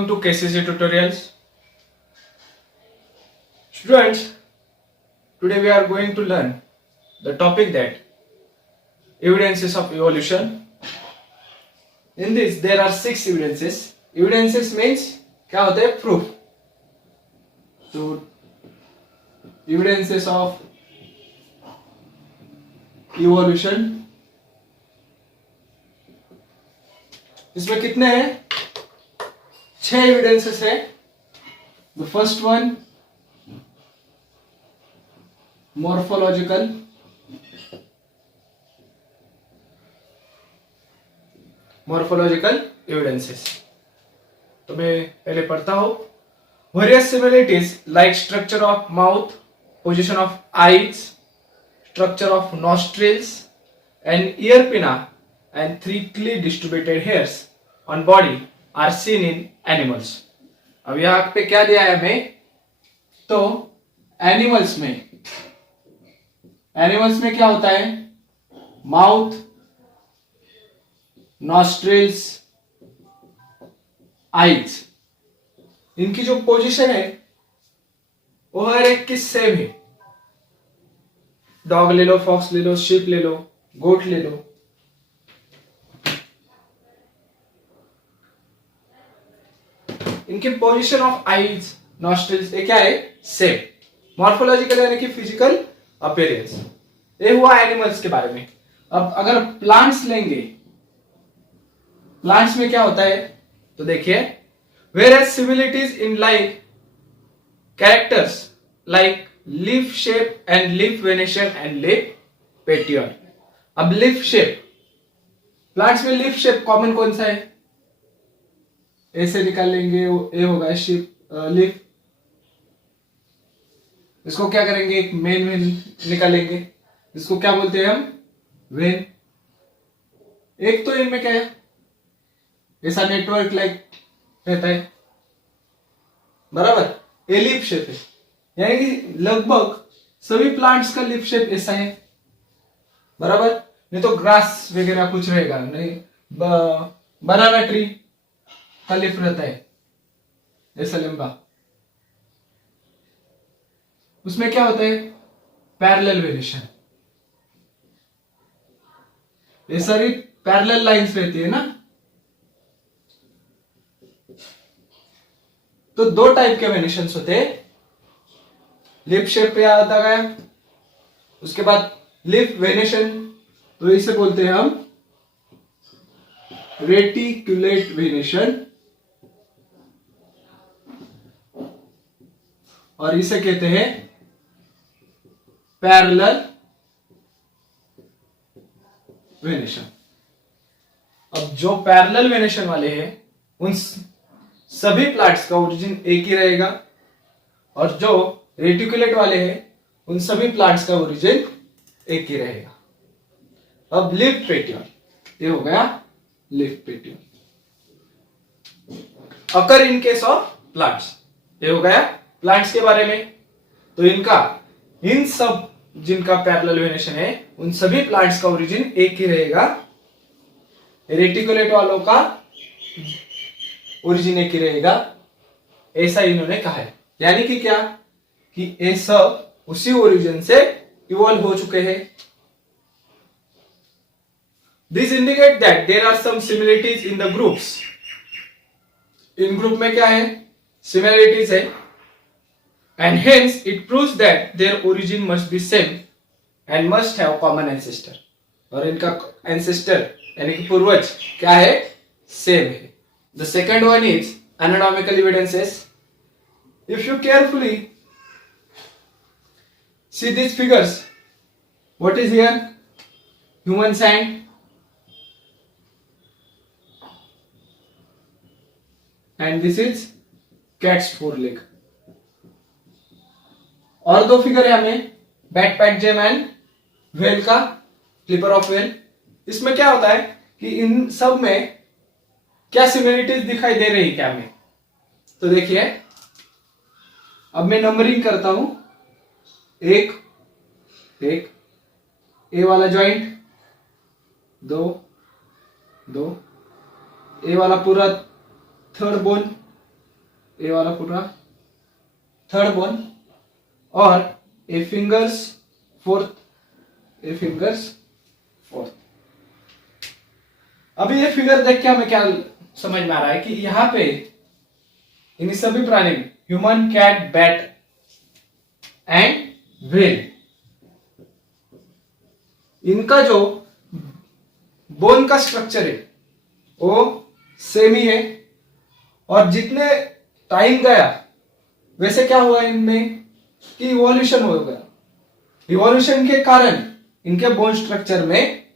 welcome to KCC Tutorials. Students, today we are going to learn the topic that evidences of evolution. In this there are 6 evidences. Evidences means क्या होता है? Proof. So evidences of evolution. इसमें कितने हैं? 6 evidences है. The first one morphological. Morphological evidences. तो मैं पहले पढ़ता हूं. Various similarities like structure of mouth, position of eyes, structure of nostrils and ear pinna and thickly distributed hairs on body are seen in animals. अब यहाँ पे क्या दिया है हमें? तो एनिमल्स में क्या होता है? माउथ, नॉस्ट्रिल्स, आईज, इनकी जो पोजीशन है वो हर एक की सेम है. डॉग ले लो, फॉक्स ले लो, शिप ले लो, गोट ले लो. इनकी पोजीशन ऑफ आईज, नॉस्ट्रिल्स ये क्या है? सेम. मॉर्फोलॉजिकल यानी कि फिजिकल अपीयरेंस. ये हुआ एनिमल्स के बारे में. अब अगर प्लांट्स लेंगे, प्लांट्स में क्या होता है? तो देखिए, where similarities in like characters like leaf shape and leaf venation and leaf petiole. अब लीफ शेप, प्लांट्स में लीफ शेप कॉमन कौन सा है? ऐसे निकाल लेंगे, ए होगा शिप लीफ. इसको क्या करेंगे? एक मेन निकालेंगे. इसको क्या बोलते हैं हम? वेन. एक तो इनमें क्या है? ऐसा नेटवर्क लाइक रहता है, बराबर. ये लीफ शेप है, यानी कि लगभग सभी प्लांट्स का लीफ शेप ऐसा है, बराबर. नहीं तो ग्रास वगैरह कुछ रहेगा नहीं. बनाना ट्री का लीफ रहता है ऐसा लंबा. उसमें क्या होता है? Parallel variation. ये सारी पैरेलल लाइंस रहती है ना. तो 2 टाइप के वेरिएशंस होते हैं. लिप शेप पे आता गया, उसके बाद लिप वेरिएशन, तो इसे बोलते हैं हम रेटिकुलेट वेरिएशन, और इसे कहते हैं पैरेलल वेरिएशन. अब जो पैरेलल वेरिएशन वाले हैं उन सभी प्लांट्स का ओरिजिन एक ही रहेगा, और जो रेटिकुलेट वाले हैं उन सभी प्लांट्स का ओरिजिन एक ही रहेगा. अब लीफ पेटियोल, ये हो गया leaf petiole. Occur in case of plants, ये हो गया प्लांट्स के बारे में. तो इन सब जिनका पैरेलल वेरिएशन है उन सभी प्लांट्स का ओरिजिन एक ही रहेगा. रेटिकुलेट वालों का ओरिजिन एक ही रहेगा, ऐसा इन्होंने कहा है. यानी कि क्या? कि ये सब उसी ओरिजिन से इवॉल्व हो चुके हैं. This indicate that there are some similarities in the groups. इन ग्रुप में क्या है? सिमिलरिटीज है. And hence it proves that their origin must be same and must have common ancestor. और इनका ancestor यानी कि पूर्वज क्या है? सेम है. The second one is anatomical evidences. If you carefully see these figures, what is here? Human's hand. And this is cat's foreleg. और 2 figure है हमें, बैट पैक जेम एंड व्हेल का क्लिपर ऑफ व्हेल. इसमें क्या होता है कि इन सब में क्या सिमिलरिटीज दिखाई दे रही क्या हमें? तो देखिए, अब मैं नंबरिंग करता हूं. 1 1, ए वाला जॉइंट, 2 2, ए वाला पूरा थर्ड बोन, ये वाला पूरा थर्ड बोन, और ए फिंगर्स फोर्थ। अभी ये फिगर देख के हमें क्या समझ में आ रहा है कि यहाँ पे इन सभी प्राणी में human, cat, bat and whale, इनका जो बोन का स्ट्रक्चर है वो सेम ही है, और जितने टाइम गया वैसे क्या हुआ इनमें कि इवोल्यूशन हो गया। इवोल्यूशन के कारण इनके बोन स्ट्रक्चर में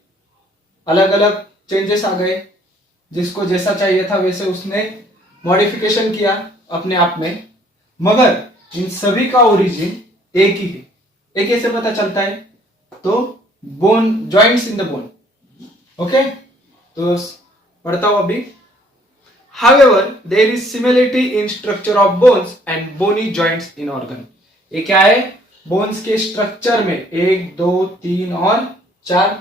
अलग अलग चेंजेस आ गए, जिसको जैसा चाहिए था वैसे उसने मॉडिफिकेशन किया अपने आप में, मगर इन सभी का ओरिजिन एक ही है। एक कैसे पता चलता है? तो bone, joints in the bone. Okay, तो पढ़ता हूं अभी। However, there is similarity in structure of bones and bony joints in organ. ये क्या है? बोन्स के स्ट्रक्चर में 1, 2, 3 और 4,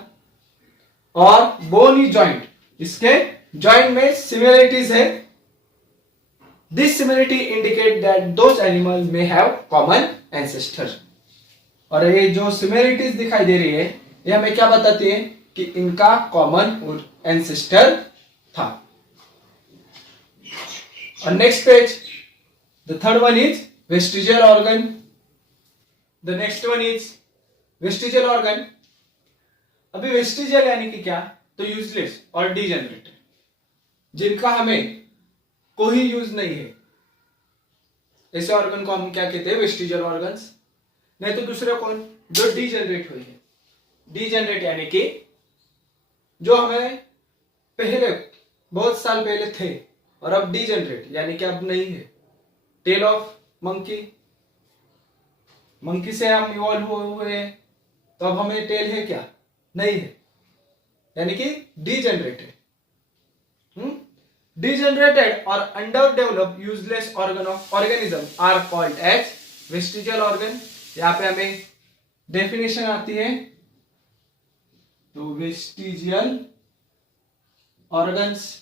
और बोनी जॉइंट, इसके जॉइंट में सिमिलरिटीज है। This similarity indicate that those animals may have common ancestor. और ये जो सिमिलरिटीज दिखाई दे रही है ये हमें क्या बताती है कि इनका कॉमन एंसेस्टर था। On next page, the third one is vestigial organ. The next one is vestigial organ. अभी वेस्टिजियल यानी कि क्या? तो यूजलेस और डिजेनरेटेड, जिनका हमें कोई यूज नहीं है, ऐसे ऑर्गन को हम क्या कहते हैं? Vestigial organs. नहीं तो दूसरे कौन? जो डिजेनरेट हुए हैं। डिजेनरेट यानी कि जो हमें पहले बहुत साल पहले थे और अब डिजेनरेट यानी कि अब नहीं है। टेल ऑफ मंकी, मंकी से हम इवॉल्व हुए हैं, तो अब हमें टेल है क्या? नहीं है, यानी कि डिजेनरेटेड। डिजेनरेटेड और under develop useless organ of organism are called as vestigial organ. यहां पे हमें डेफिनेशन आती है, तो वेस्टिजियल ऑर्गन्स,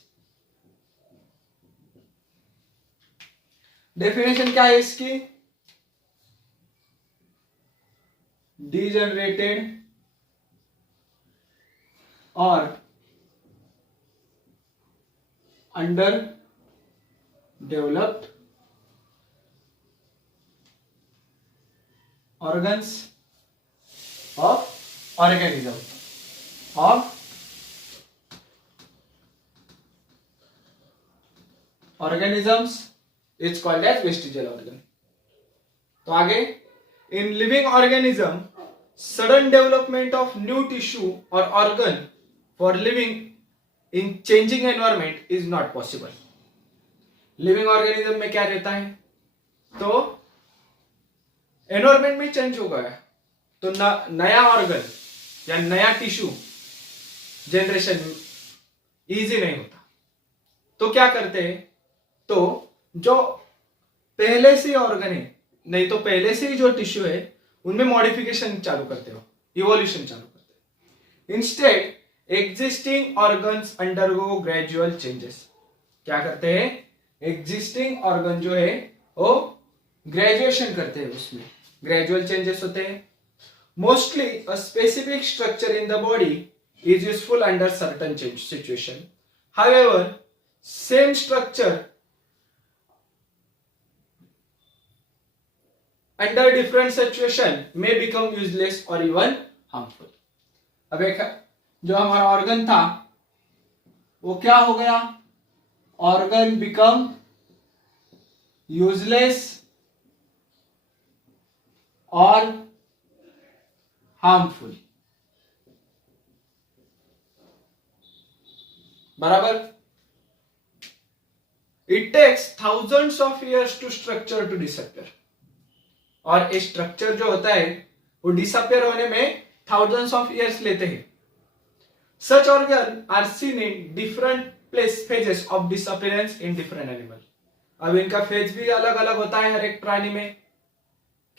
डेफिनेशन क्या है इसकी? डिजेनरेटेड और under developed organs of organism organisms is called as vestigial organ. तो आगे, in living organism sudden development of new tissue और organ for living in changing environment is not possible. Living organism में क्या रहता है? तो environment में change हो गया तो नया ऑर्गन या नया टिश्यू जनरेशन इजी नहीं होता। तो क्या करते हैं? तो जो पहले से ऑर्गन है, नहीं तो पहले से ही जो टिश्यू है, उनमें मॉडिफिकेशन चालू करते हो, इवोल्यूशन चालू करते हो। Instead existing organs undergo gradual changes. क्या करते हैं? एग्जिस्टिंग ऑर्गन जो है वो ग्रेजुएशन करते हैं, उसमें ग्रेजुअल चेंजेस होते हैं। Mostly a specific structure in the body is useful under certain situation. However same structure under different situation may become useless or even harmful. अब एक जो हमारा ऑर्गन था वो क्या हो गया? ऑर्गन बिकम यूजलेस और हार्मफुल। बराबर? It takes thousands of years to structure to disappear. और ये स्ट्रक्चर जो होता है वो डिसअपियर होने में थाउजेंड्स ऑफ इयर्स लेते हैं। Such organ are seen in different phases of disappearance in different animal. अब इनका फेज भी अलग अलग होता है हर एक प्राणी में,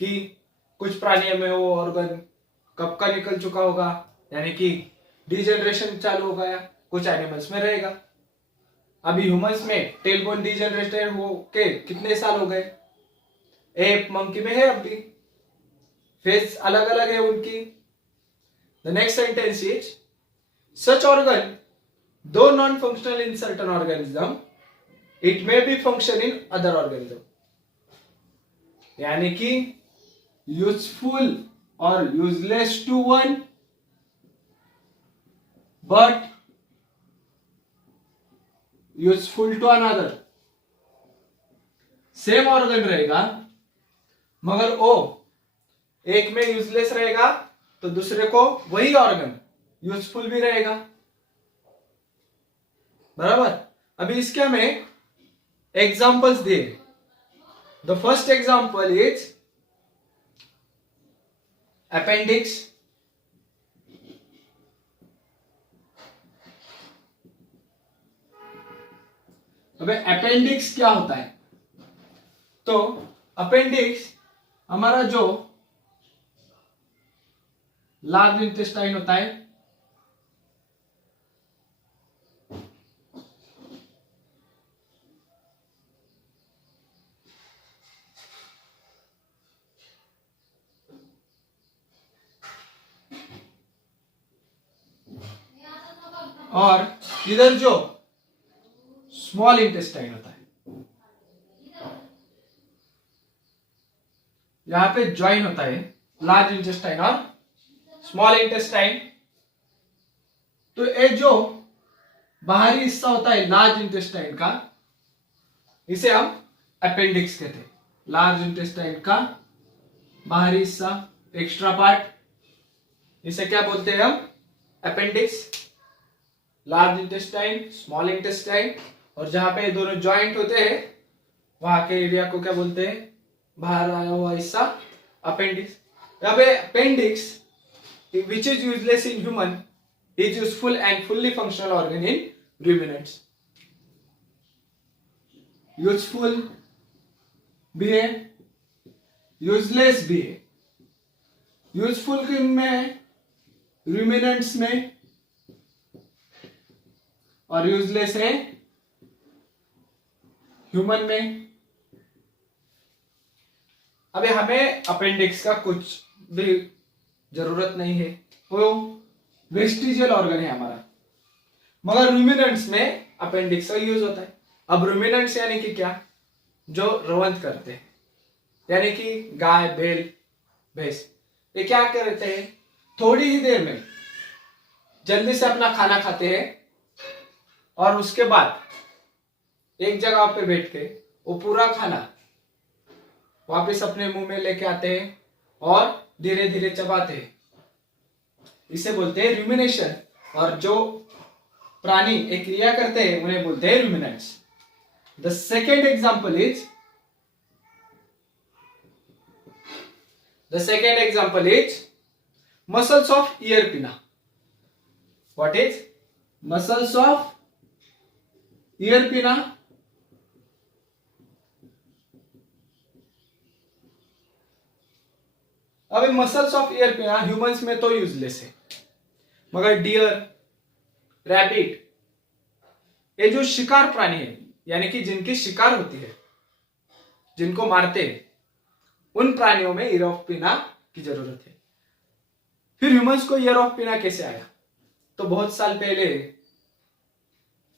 कि कुछ प्राणियों में वो ऑर्गन कब का निकल चुका होगा, यानी कि डिजेनरेशन चालू हो गया, कुछ एनिमल्स में रहेगा। अभी ह्यूमंस में टेल बोन डीजनरेटेड हो के कितने साल हो गए? एप मंकी में है अब भी, फेस अलग अलग है उनकी। The next sentence is such organ do non functional in certain organism it may be function in other organism, यानी कि यूजफुल और useless to one but useful to another. Same organ रहेगा मगर वो एक में यूजलेस रहेगा तो दूसरे को वही ऑर्गन यूजफुल भी रहेगा, बराबर। अभी इसके हमें एग्जांपल्स दिए। The first example is appendix. अबे अपेंडिक्स क्या होता है? तो अपेंडिक्स हमारा जो लार्ज इंटेस्टाइन होता है, और इधर जो स्मॉल इंटेस्टाइन होता है, यहां पे ज्वाइन होता है लार्ज इंटेस्टाइन और स्मॉल इंटेस्टाइन। तो ये जो बाहरी हिस्सा होता है लार्ज इंटेस्टाइन का, इसे हम अपेंडिक्स कहते हैं। लार्ज इंटेस्टाइन का बाहरी हिस्सा, एक्स्ट्रा पार्ट, इसे क्या बोलते हैं हम? Appendix. Large intestine, small intestine, और जहां पे दोनों ज्वाइंट होते हैं वहां के एरिया को क्या बोलते हैं? बाहर आया हुआ हिस्सा, अपेंडिक्स। यहाँ पे appendix which is useless in human is useful and fully functional organ in ruminants। Useful भी है, यूजलेस भी है। यूजफुल किन में? ruminants में, और यूजलेस है ह्यूमन में। अभी हमें अपेंडिक्स का कुछ भी जरूरत नहीं है, वो वेस्टिजियल ऑर्गन है हमारा, मगर रूमिनेंट्स में अपेंडिक्स का यूज होता है। अब रूमिनेंट्स यानी कि क्या? जो रवंत करते हैं, यानी कि गाय, बैल, भैंस, ये क्या करते हैं? थोड़ी ही देर में जल्दी से अपना खाना खाते हैं और उसके बाद एक जगह पे बैठ के वो पूरा खाना वापस अपने मुंह में लेके आते हैं और धीरे धीरे चबाते हैं। इसे बोलते हैं रूमिनेशन। और जो प्राणी एक क्रिया करते हैं उन्हें बोलते हैं ruminants. The second example is muscles of ear pinna. What is muscles of ear pinna? अब muscles of ear pinna humans में तो यूजलेस है, मगर डियर, रैबिट, ये जो शिकार प्राणी है, यानी कि जिनकी शिकार होती है, जिनको मारते हैं, उन प्राणियों में ईयर ऑफ पिना की जरूरत है। फिर ह्यूमंस को ईयर ऑफ पिना कैसे आया? तो बहुत साल पहले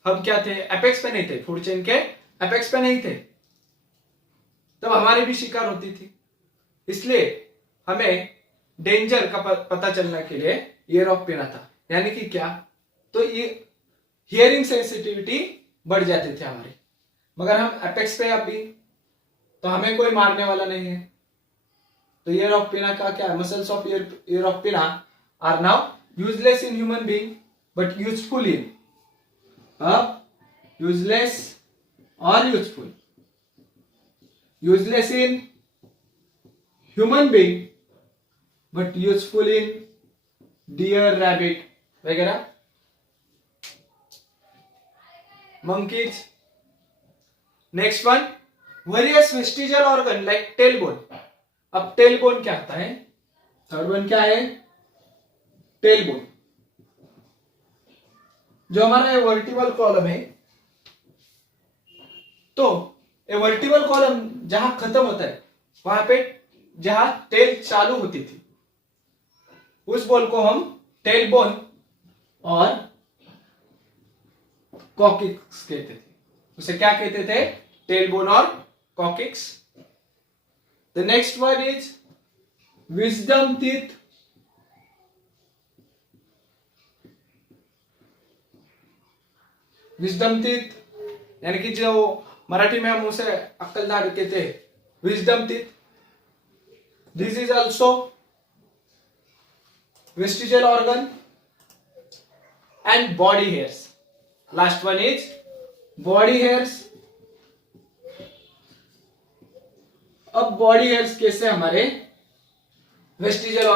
हम क्या थे? एपेक्स पे नहीं थे, फूड चेन के एपेक्स पे नहीं थे, तब हमारी भी शिकार होती थी। इसलिए हमें डेंजर का पता चलने के लिए ईयर ऑफ पिना था। यानी कि क्या? तो ये हियरिंग सेंसिटिविटी बढ़ जाती थी हमारी, मगर हम एपेक्स पे अभी, तो हमें कोई मारने वाला नहीं है। तो ईयर ऑफ पिना का क्या? Muscles of ear of pinna are now useless in human being but useful in useless और useful. Useless in human being but useful in deer, rabbit वगैरह, monkeys। Next one, various vestigial organ like tailbone. अब tailbone क्या आता है? Third one क्या है? Tailbone. जो हमारा वर्टिबल कॉलम है तो ए वर्टिबल कॉलम जहां खत्म होता है वहां पे जहां टेल चालू होती थी उस बोन को हम टेल बोन और कॉकिक्स कहते थे। उसे क्या कहते थे? टेल बोन और coccyx. The next one is wisdom teeth. Wisdom teeth यानी कि जो मराठी में हम उसे अक्कल दाढ़ कहते हैं, wisdom teeth. This is also vestigial organ and body hairs. Last one is body hairs. अब बॉडी हेयर्स कैसे हमारे वेस्टिजियल